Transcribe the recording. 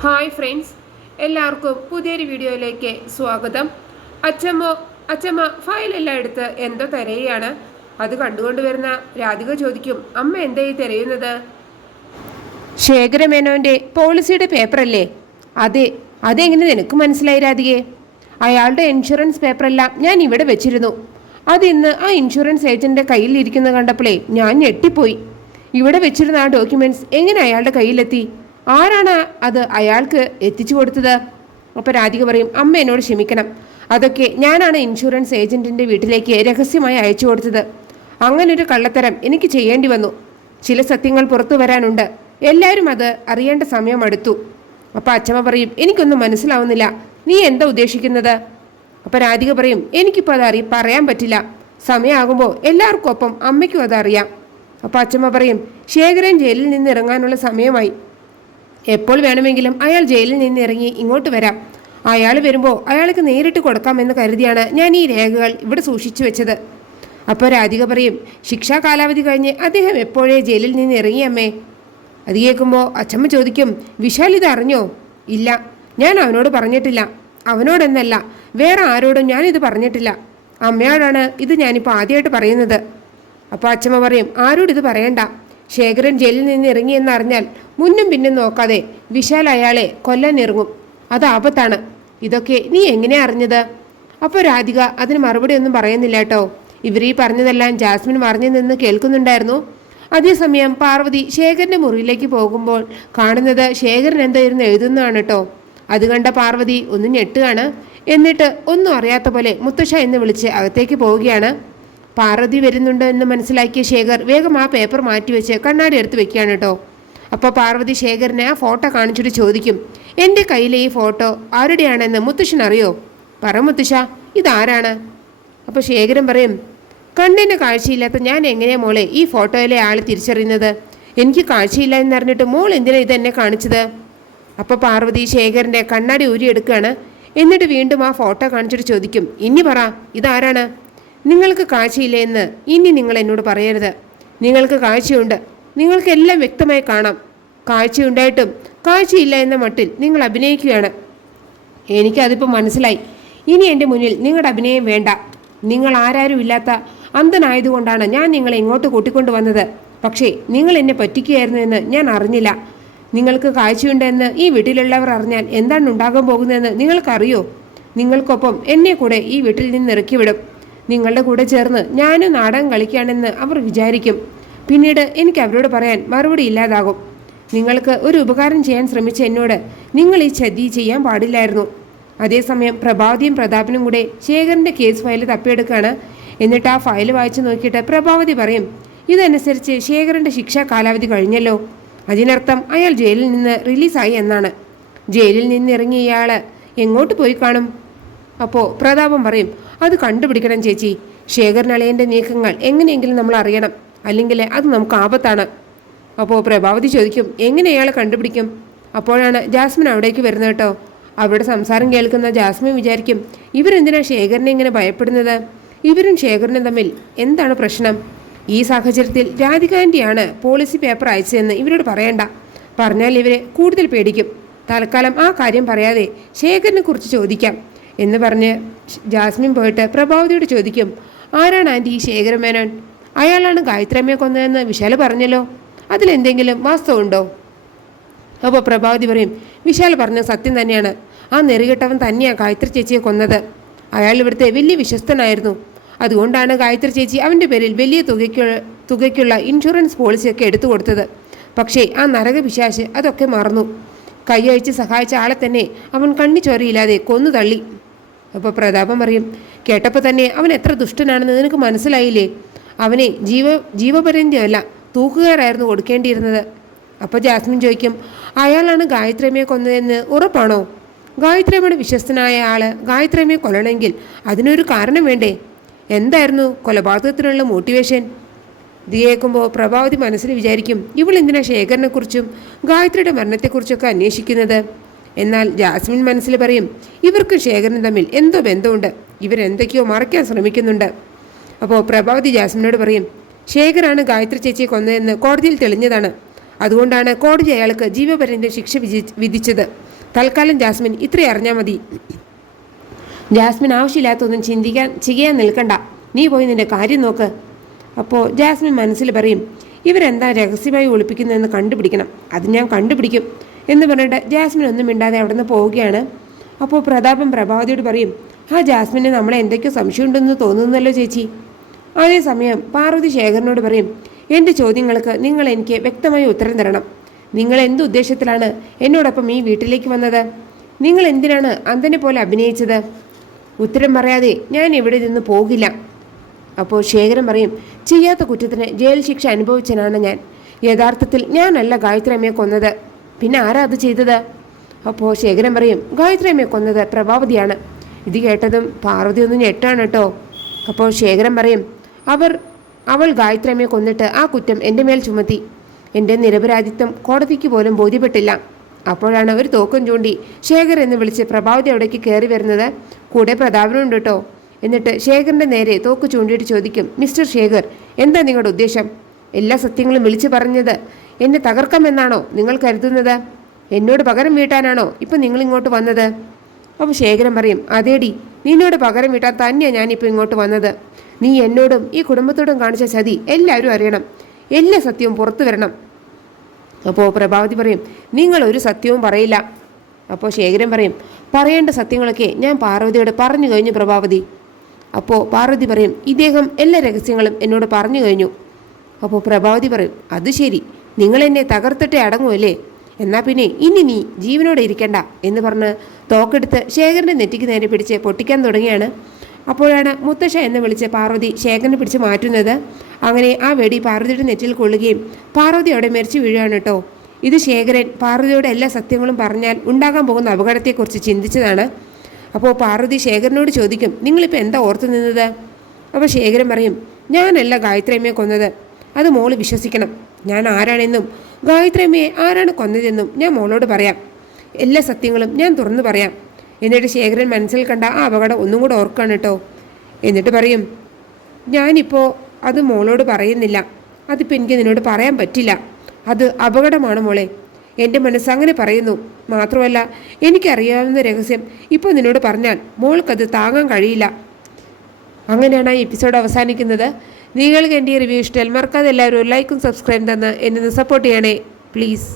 Hi friends, എല്ലാവർക്കും പുതിയൊരു വീഡിയോയിലേക്ക് സ്വാഗതം. അച്ചമ്മ ഫയലെല്ലാം എടുത്ത് എന്തോ തിരയുകയാണ്. അത് കണ്ടുകൊണ്ട് വരുന്ന രാധിക ചോദിക്കും, അമ്മ എന്തായി തിരയുന്നത്? ശേഖരമേനോന്റെ പോളിസിയുടെ പേപ്പറല്ലേ? അതെ. അതെങ്ങനെ നിനക്ക് മനസ്സിലായി രാധികയെ? അയാളുടെ ഇൻഷുറൻസ് പേപ്പറെല്ലാം ഞാൻ ഇവിടെ വെച്ചിരുന്നു. അതിന്ന് ആ ഇൻഷുറൻസ് ഏജന്റിന്റെ കയ്യിൽ ഇരിക്കുന്നത് കണ്ടപ്പോഴേ ഞാൻ ഞെട്ടിപ്പോയി. ഇവിടെ വെച്ചിരുന്ന ആ ഡോക്യുമെന്റ്സ് എങ്ങനെ അയാളുടെ കയ്യിലെത്തി? ആരാണ് അത് അയാൾക്ക് എത്തിച്ചു കൊടുത്തത്? അപ്പോൾ രാധിക പറയും, അമ്മ എന്നോട് ക്ഷമിക്കണം. അതൊക്കെ ഞാനാണ് ഇൻഷുറൻസ് ഏജന്റിന്റെ വീട്ടിലേക്ക് രഹസ്യമായി അയച്ചു കൊടുത്തത്. അങ്ങനൊരു കള്ളത്തരം എനിക്ക് ചെയ്യേണ്ടി വന്നു. ചില സത്യങ്ങൾ പുറത്തു വരാനുണ്ട്. എല്ലാവരും അത് അറിയേണ്ട സമയം അടുത്തു. അപ്പോൾ അച്ഛമ്മ പറയും, എനിക്കൊന്നും മനസ്സിലാവുന്നില്ല, നീ എന്താ ഉദ്ദേശിക്കുന്നത്? അപ്പോൾ രാധിക പറയും, എനിക്കിപ്പോൾ അത് പറയാൻ പറ്റില്ല. സമയമാകുമ്പോൾ എല്ലാവർക്കും ഒപ്പം അമ്മയ്ക്കും അതറിയാം. അപ്പോൾ അച്ഛമ്മ പറയും, ശേഖരൻ ജയിലിൽ നിന്ന് ഇറങ്ങാനുള്ള സമയമായി. എപ്പോൾ വേണമെങ്കിലും അയാൾ ജയിലിൽ നിന്ന് ഇറങ്ങി ഇങ്ങോട്ട് വരാം. അയാൾ വരുമ്പോൾ അയാൾക്ക് നേരിട്ട് കൊടുക്കാമെന്ന് കരുതിയാണ് ഞാൻ ഈ രേഖകൾ ഇവിടെ സൂക്ഷിച്ചു വെച്ചത്. അപ്പോൾ രാധിക പറയും, ശിക്ഷാ കാലാവധി കഴിഞ്ഞ് അദ്ദേഹം എപ്പോഴേ ജയിലിൽ നിന്ന് ഇറങ്ങിയമ്മേ? അത് കേൾക്കുമ്പോൾ അച്ഛമ്മ ചോദിക്കും, വിശാൽ ഇത് അറിഞ്ഞോ? ഇല്ല, ഞാൻ അവനോട് പറഞ്ഞിട്ടില്ല. അവനോടെന്നല്ല, വേറെ ആരോടും ഞാനിത് പറഞ്ഞിട്ടില്ല. അമ്മയോടാണ് ഇത് ഞാനിപ്പോൾ ആദ്യമായിട്ട് പറയുന്നത്. അപ്പോൾ അച്ഛമ്മ പറയും, ആരോടിത് പറയണ്ട. ശേഖരൻ ജയിലിൽ നിന്ന് ഇറങ്ങിയെന്ന് അറിഞ്ഞാൽ മുന്നും പിന്നും നോക്കാതെ വിശാൽ അയാളെ കൊല്ലാൻ ഇറങ്ങും. അത് ആപത്താണ്. ഇതൊക്കെ നീ എങ്ങനെ അറിഞ്ഞത്? അപ്പോൾ രാധിക അതിന് മറുപടി ഒന്നും പറയുന്നില്ല കേട്ടോ. ഇവരീ പറഞ്ഞതെല്ലാം ജാസ്മിൻ മറിഞ്ഞു നിന്ന് കേൾക്കുന്നുണ്ടായിരുന്നു. അതേസമയം പാർവതി ശേഖരന്റെ മുറിയിലേക്ക് പോകുമ്പോൾ കാണുന്നത് ശേഖരൻ എന്തായിരുന്നു എഴുതുന്നതാണ് കേട്ടോ. അത് കണ്ട പാർവതി ഒന്ന് ഞെട്ടുകയാണ്. എന്നിട്ട് ഒന്നും അറിയാത്ത പോലെ മുത്തശ്ശ എന്ന് വിളിച്ച് അകത്തേക്ക് പോവുകയാണ്. പാർവതി വരുന്നുണ്ട് എന്ന് മനസ്സിലാക്കിയ ശേഖർ വേഗം ആ പേപ്പർ മാറ്റിവെച്ച് കണ്ണാടി എടുത്ത് വെക്കുകയാണ് കേട്ടോ. അപ്പോൾ പാർവതി ശേഖരനെ ആ ഫോട്ടോ കാണിച്ചിട്ട് ചോദിക്കും, എൻ്റെ കയ്യിലെ ഈ ഫോട്ടോ ആരുടെയാണെന്ന് മുത്തശ്ശൻ അറിയോ? പറ മുത്തശ്ശ, ഇതാരാണ്? അപ്പോൾ ശേഖരൻ പറയും, കണ്ണിന് കാഴ്ചയില്ലാത്ത ഞാൻ എങ്ങനെയാ മോളെ ഈ ഫോട്ടോയിലെ ആൾ തിരിച്ചറിയുന്നത്? എനിക്ക് കാഴ്ചയില്ല എന്നറിഞ്ഞിട്ട് മോൾ എന്തിനാ ഇതെന്നെ കാണിച്ചത്? അപ്പോൾ പാർവതി ശേഖരൻ്റെ കണ്ണാടി ഊരിയെടുക്കുകയാണ്. എന്നിട്ട് വീണ്ടും ആ ഫോട്ടോ കാണിച്ചിട്ട് ചോദിക്കും, ഇനി പറ, ഇതാരാണ്? നിങ്ങൾക്ക് കാഴ്ചയില്ല എന്ന് ഇനി നിങ്ങൾ എന്നോട് പറയരുത്. നിങ്ങൾക്ക് കാഴ്ചയുണ്ട്. നിങ്ങൾക്കെല്ലാം വ്യക്തമായി കാണാം. കാഴ്ചയുണ്ടായിട്ടും കാഴ്ചയില്ല എന്ന മട്ടിൽ നിങ്ങൾ അഭിനയിക്കുകയാണ്. എനിക്കതിപ്പോൾ മനസ്സിലായി. ഇനി എൻ്റെ മുന്നിൽ നിങ്ങളുടെ അഭിനയം വേണ്ട. നിങ്ങൾ ആരാരും ഇല്ലാത്ത അന്ധനായതുകൊണ്ടാണ് ഞാൻ നിങ്ങളെ ഇങ്ങോട്ട് കൂട്ടിക്കൊണ്ടു വന്നത്. പക്ഷേ നിങ്ങൾ എന്നെ പറ്റിക്കുകയായിരുന്നു എന്ന് ഞാൻ അറിഞ്ഞില്ല. നിങ്ങൾക്ക് കാഴ്ചയുണ്ടെന്ന് ഈ വീട്ടിലുള്ളവർ അറിഞ്ഞാൽ എന്താണ് ഉണ്ടാകാൻ പോകുന്നതെന്ന് നിങ്ങൾക്കറിയോ? നിങ്ങൾക്കൊപ്പം എന്നെ കൂടെ ഈ വീട്ടിൽ നിന്ന് ഇറക്കിവിടും. നിങ്ങളുടെ കൂടെ ചേർന്ന് ഞാനും നാടകം കളിക്കുകയാണെന്ന് അവർ വിചാരിക്കും. പിന്നീട് എനിക്ക് അവരോട് പറയാൻ മറുപടി ഇല്ലാതാകും. നിങ്ങൾക്ക് ഒരു ഉപകാരം ചെയ്യാൻ ശ്രമിച്ച എന്നോട് നിങ്ങൾ ഈ ചതി ചെയ്യാൻ പാടില്ലായിരുന്നു. അതേസമയം പ്രഭാവതിയും പ്രതാപനും കൂടെ ശേഖരൻ്റെ കേസ് ഫയൽ തപ്പിയെടുക്കുകയാണ്. എന്നിട്ട് ആ ഫയൽ വായിച്ചു നോക്കിയിട്ട് പ്രഭാവതി പറയും, ഇതനുസരിച്ച് ശേഖരൻ്റെ ശിക്ഷാ കാലാവധി കഴിഞ്ഞല്ലോ. അതിനർത്ഥം അയാൾ ജയിലിൽ നിന്ന് റിലീസായി എന്നാണ്. ജയിലിൽ നിന്ന് ഇറങ്ങിയ ഇയാൾ എങ്ങോട്ട് പോയി കാണും? അപ്പോൾ പ്രതാപം പറയും, അത് കണ്ടുപിടിക്കണം ചേച്ചി. ശേഖരൻ അളിയൻ്റെ നീക്കങ്ങൾ എങ്ങനെയെങ്കിലും നമ്മൾ അറിയണം, അല്ലെങ്കിൽ അത് നമുക്ക് ആപത്താണ്. അപ്പോൾ പ്രഭാവതി ചോദിക്കും, എങ്ങനെ അയാളെ കണ്ടുപിടിക്കും? അപ്പോഴാണ് ജാസ്മിൻ അവിടേക്ക് വരുന്നത് കേട്ടോ. അവരുടെ സംസാരം കേൾക്കുന്ന ജാസ്മിൻ വിചാരിക്കും, ഇവരെന്തിനാ ശേഖരനെ ഇങ്ങനെ ഭയപ്പെടുന്നത്? ഇവരും ശേഖരനും തമ്മിൽ എന്താണ് പ്രശ്നം? ഈ സാഹചര്യത്തിൽ രാധിക ആൻ്റിയാണ് പോളിസി പേപ്പർ അയച്ചതെന്ന് ഇവരോട് പറയണ്ട. പറഞ്ഞാൽ ഇവരെ കൂടുതൽ പേടിക്കും. തൽക്കാലം ആ കാര്യം പറയാതെ ശേഖരനെ കുറിച്ച് ചോദിക്കാം എന്ന് പറഞ്ഞ് ജാസ്മിൻ പോയിട്ട് പ്രഭാവതിയോട് ചോദിക്കും, ആരാണ് ആൻറ്റി ഈ ശേഖരമേനോൻ? അയാളാണ് ഗായത്രിയമ്മയെ കൊന്നതെന്ന് വിശാൽ പറഞ്ഞല്ലോ. അതിലെന്തെങ്കിലും വാസ്തവമുണ്ടോ? അപ്പോൾ പ്രഭാവതി പറയും, വിശാൽ പറഞ്ഞ സത്യം തന്നെയാണ്. ആ നെറികെട്ടവൻ തന്നെയാണ് ഗായത്രി ചേച്ചിയെ കൊന്നത്. അയാൾ ഇവിടുത്തെ വലിയ വിശ്വസ്തനായിരുന്നു. അതുകൊണ്ടാണ് ഗായത്രി ചേച്ചി അവൻ്റെ പേരിൽ വലിയ തുകയ്ക്കുള്ള ഇൻഷുറൻസ് പോളിസിയൊക്കെ എടുത്തു കൊടുത്തത്. പക്ഷേ ആ നരകപിശാച് അതൊക്കെ മറന്നു. കൈയഴിച്ച് സഹായിച്ച ആളെ തന്നെ അവൻ കണ്ണി ചോരയില്ലാതെ കൊന്നു തള്ളി. അപ്പോൾ പ്രതാപം പറയും, കേട്ടപ്പോൾ തന്നെ അവൻ എത്ര ദുഷ്ടനാണെന്ന് നിനക്ക് മനസ്സിലായില്ലേ? അവനെ ജീവപര്യന്തമല്ല തൂക്കുകയറായിരുന്നു കൊടുക്കേണ്ടിയിരുന്നത്. അപ്പോൾ ജാസ്മിൻ ചോദിക്കും, അയാളാണ് ഗായത്രിയമ്മയെ കൊന്നതെന്ന് ഉറപ്പാണോ? ഗായത്രിയമ്മയുടെ വിശ്വസ്തനായ ആള് ഗായത്രിയമ്മയെ കൊല്ലണമെങ്കിൽ അതിനൊരു കാരണം വേണ്ടേ? എന്തായിരുന്നു കൊലപാതകത്തിനുള്ള മോട്ടിവേഷൻ? ഇത് കേൾക്കുമ്പോൾ പ്രഭാവതി മനസ്സിൽ വിചാരിക്കും, ഇവളെന്തിനാ ശേഖരനെക്കുറിച്ചും ഗായത്രിയുടെ മരണത്തെക്കുറിച്ചൊക്കെ അന്വേഷിക്കുന്നത്? എന്നാൽ ജാസ്മിൻ മനസ്സിൽ പറയും, ഇവർക്കും ശേഖരനും തമ്മിൽ എന്തോ ബന്ധമുണ്ട്. ഇവരെന്തൊക്കെയോ മറയ്ക്കാൻ ശ്രമിക്കുന്നുണ്ട്. അപ്പോൾ പ്രഭാവതി ജാസ്മിനോട് പറയും, ശേഖരാണ് ഗായത്രി ചേച്ചിയെ കൊന്നതെന്ന് കോടതിയിൽ തെളിഞ്ഞതാണ്. അതുകൊണ്ടാണ് കോടതി അയാൾക്ക് ജീവപര്യന്തം ശിക്ഷ വിധിച്ചത്. തൽക്കാലം ജാസ്മിൻ ഇത്രയും അറിഞ്ഞാൽ മതി. ജാസ്മിൻ ആവശ്യമില്ലാത്തൊന്നും ചെയ്യാൻ നിൽക്കണ്ട. നീ പോയി നിന്റെ കാര്യം നോക്ക്. അപ്പോൾ ജാസ്മിൻ മനസ്സിൽ പറയും, ഇവരെന്താ രഹസ്യമായി ഒളിപ്പിക്കുന്നതെന്ന് കണ്ടുപിടിക്കണം. അത് ഞാൻ കണ്ടുപിടിക്കും എന്ന് പറഞ്ഞിട്ട് ജാസ്മിൻ ഒന്നും മിണ്ടാതെ അവിടെ നിന്ന് പോവുകയാണ്. അപ്പോൾ പ്രതാപൻ പ്രഭാവതിയോട് പറയും, ആ ജാസ്മിന് നമ്മളെ എന്തൊക്കെയോ സംശയമുണ്ടെന്ന് തോന്നുന്നല്ലോ ചേച്ചി. അതേസമയം പാർവതി ശേഖരനോട് പറയും, എൻ്റെ ചോദ്യങ്ങൾക്ക് നിങ്ങൾ എനിക്ക് വ്യക്തമായ ഉത്തരം തരണം. നിങ്ങൾ എന്ത് ഉദ്ദേശത്തിലാണ് എന്നോടൊപ്പം ഈ വീട്ടിലേക്ക് വന്നത്? നിങ്ങൾ എന്തിനാണ് അന്തനെ പോലെ അഭിനയിച്ചത്? ഉത്തരം പറയാതെ ഞാൻ ഇവിടെ നിന്ന് പോകില്ല. അപ്പോൾ ശേഖരൻ പറയും, ചെയ്യാത്ത കുറ്റത്തിന് ജയിൽ ശിക്ഷ അനുഭവിച്ചനാണ് ഞാൻ. യഥാർത്ഥത്തിൽ ഞാനല്ല ഗായത്രി അമ്മയെ കൊന്നത്. പിന്നെ ആരാ അത് ചെയ്തത്? അപ്പോൾ ശേഖരൻ പറയും, ഗായത്രി അമ്മയെ കൊന്നത് പ്രഭാവതിയാണ്. ഇത് കേട്ടതും പാർവതി ഒന്ന് ഞെട്ടാണ് കേട്ടോ. അപ്പോൾ ശേഖരൻ പറയും, അവൾ ഗായത്രി അമ്മയെ കൊന്നിട്ട് ആ കുറ്റം എൻ്റെ മേൽ ചുമത്തി. എൻ്റെ നിരപരാധിത്വം കോടതിക്ക് പോലും ബോധ്യപ്പെട്ടില്ല. അപ്പോഴാണ് ഒരു തോക്കം ചൂണ്ടി ശേഖർ എന്ന് വിളിച്ച് പ്രഭാവതി അവിടേക്ക് കയറി വരുന്നത്. കൂടെ പ്രതാപനുണ്ട് കേട്ടോ. എന്നിട്ട് ശേഖറിൻ്റെ നേരെ തോക്ക് ചൂണ്ടിയിട്ട് ചോദിക്കും, മിസ്റ്റർ ശേഖർ, എന്താ നിങ്ങളുടെ ഉദ്ദേശം? എല്ലാ സത്യങ്ങളും വിളിച്ചു പറഞ്ഞത് എന്നെ തകർക്കാമെന്നാണോ നിങ്ങൾ കരുതുന്നത്? എന്നോട് പകരം വീട്ടാനാണോ ഇപ്പം നിങ്ങളിങ്ങോട്ട് വന്നത്? അപ്പോൾ ശേഖരൻ പറയും, അതേടി, നിന്നോട് പകരം വീട്ടാൻ തന്നെയാണ് ഞാനിപ്പോൾ ഇങ്ങോട്ട് വന്നത്. നീ എന്നോടും ഈ കുടുംബത്തോടും കാണിച്ച ചതി എല്ലാവരും അറിയണം. എല്ലാ സത്യവും പുറത്തു വരണം. അപ്പോൾ പ്രഭാവതി പറയും, നിങ്ങൾ ഒരു സത്യവും പറയില്ല. അപ്പോൾ ശേഖരൻ പറയും, പറയേണ്ട സത്യങ്ങളൊക്കെ ഞാൻ പാർവതിയോട് പറഞ്ഞു കഴിഞ്ഞു പ്രഭാവതി. അപ്പോൾ പാർവതി പറയും, ഇദ്ദേഹം എല്ലാ രഹസ്യങ്ങളും എന്നോട് പറഞ്ഞു കഴിഞ്ഞു. അപ്പോൾ പ്രഭാവതി പറയും, അത് ശരി, നിങ്ങൾ എന്നെ തകർത്തിട്ടേ അടങ്ങുമല്ലേ? എന്നാൽ പിന്നെ ഇനി നീ ജീവനോടെ ഇരിക്കണ്ട എന്ന് പറഞ്ഞ് തോക്കെടുത്ത് ശേഖരൻ്റെ നെറ്റിക്ക് നേരെ പിടിച്ച് പൊട്ടിക്കാൻ തുടങ്ങിയാണ്. അപ്പോഴാണ് മുത്തശ്ശ എന്ന് വിളിച്ച് പാർവതി ശേഖരനെ പിടിച്ച് മാറ്റുന്നത്. അങ്ങനെ ആ വെടി പാർവതിയുടെ നെറ്റിൽ കൊള്ളുകയും പാർവതി അവിടെ മരിച്ചു വീഴുകയാണ് കേട്ടോ. ഇത് ശേഖരൻ പാർവതിയോട് എല്ലാ സത്യങ്ങളും പറഞ്ഞാൽ ഉണ്ടാകാൻ പോകുന്ന അപകടത്തെക്കുറിച്ച് ചിന്തിച്ചതാണ്. അപ്പോൾ പാർവതി ശേഖരനോട് ചോദിക്കും, നിങ്ങളിപ്പോൾ എന്താ ഓർത്തു നിന്നത്? അപ്പോൾ ശേഖരൻ പറയും, ഞാനല്ല ഗായത്രിയമ്മയെ കൊന്നത്. അത് മോള് വിശ്വസിക്കണം. ഞാൻ ആരാണെന്നും ഗായത്രിയമ്മയെ ആരാണ് കൊന്നതെന്നും ഞാൻ മോളോട് പറയാം. എല്ലാ സത്യങ്ങളും ഞാൻ തുറന്നു പറയാം. എന്നിട്ട് ശേഖരൻ മനസ്സിൽ കണ്ട ആ അപകടം ഒന്നും കൂടെ ഓർക്കാണ് കേട്ടോ. എന്നിട്ട് പറയും, ഞാനിപ്പോൾ അത് മോളോട് പറയുന്നില്ല. അതിപ്പോൾ എനിക്ക് നിന്നോട് പറയാൻ പറ്റില്ല. അത് അപകടമാണ് മോളെ. എൻ്റെ മനസ്സ് അങ്ങനെ പറയുന്നു. മാത്രമല്ല, എനിക്കറിയാവുന്ന രഹസ്യം ഇപ്പോൾ നിന്നോട് പറഞ്ഞാൽ മോൾക്കത് താങ്ങാൻ കഴിയില്ല. അങ്ങനെയാണ് ഈ എപ്പിസോഡ് അവസാനിക്കുന്നത്. നിങ്ങൾക്ക് എൻ്റെ ഈ റിവ്യൂ ഇഷ്ടം മറക്കാതെ എല്ലാവരും ലൈക്കും സബ്സ്ക്രൈബും തന്ന് എന്നെ സപ്പോർട്ട് ചെയ്യണേ പ്ലീസ്.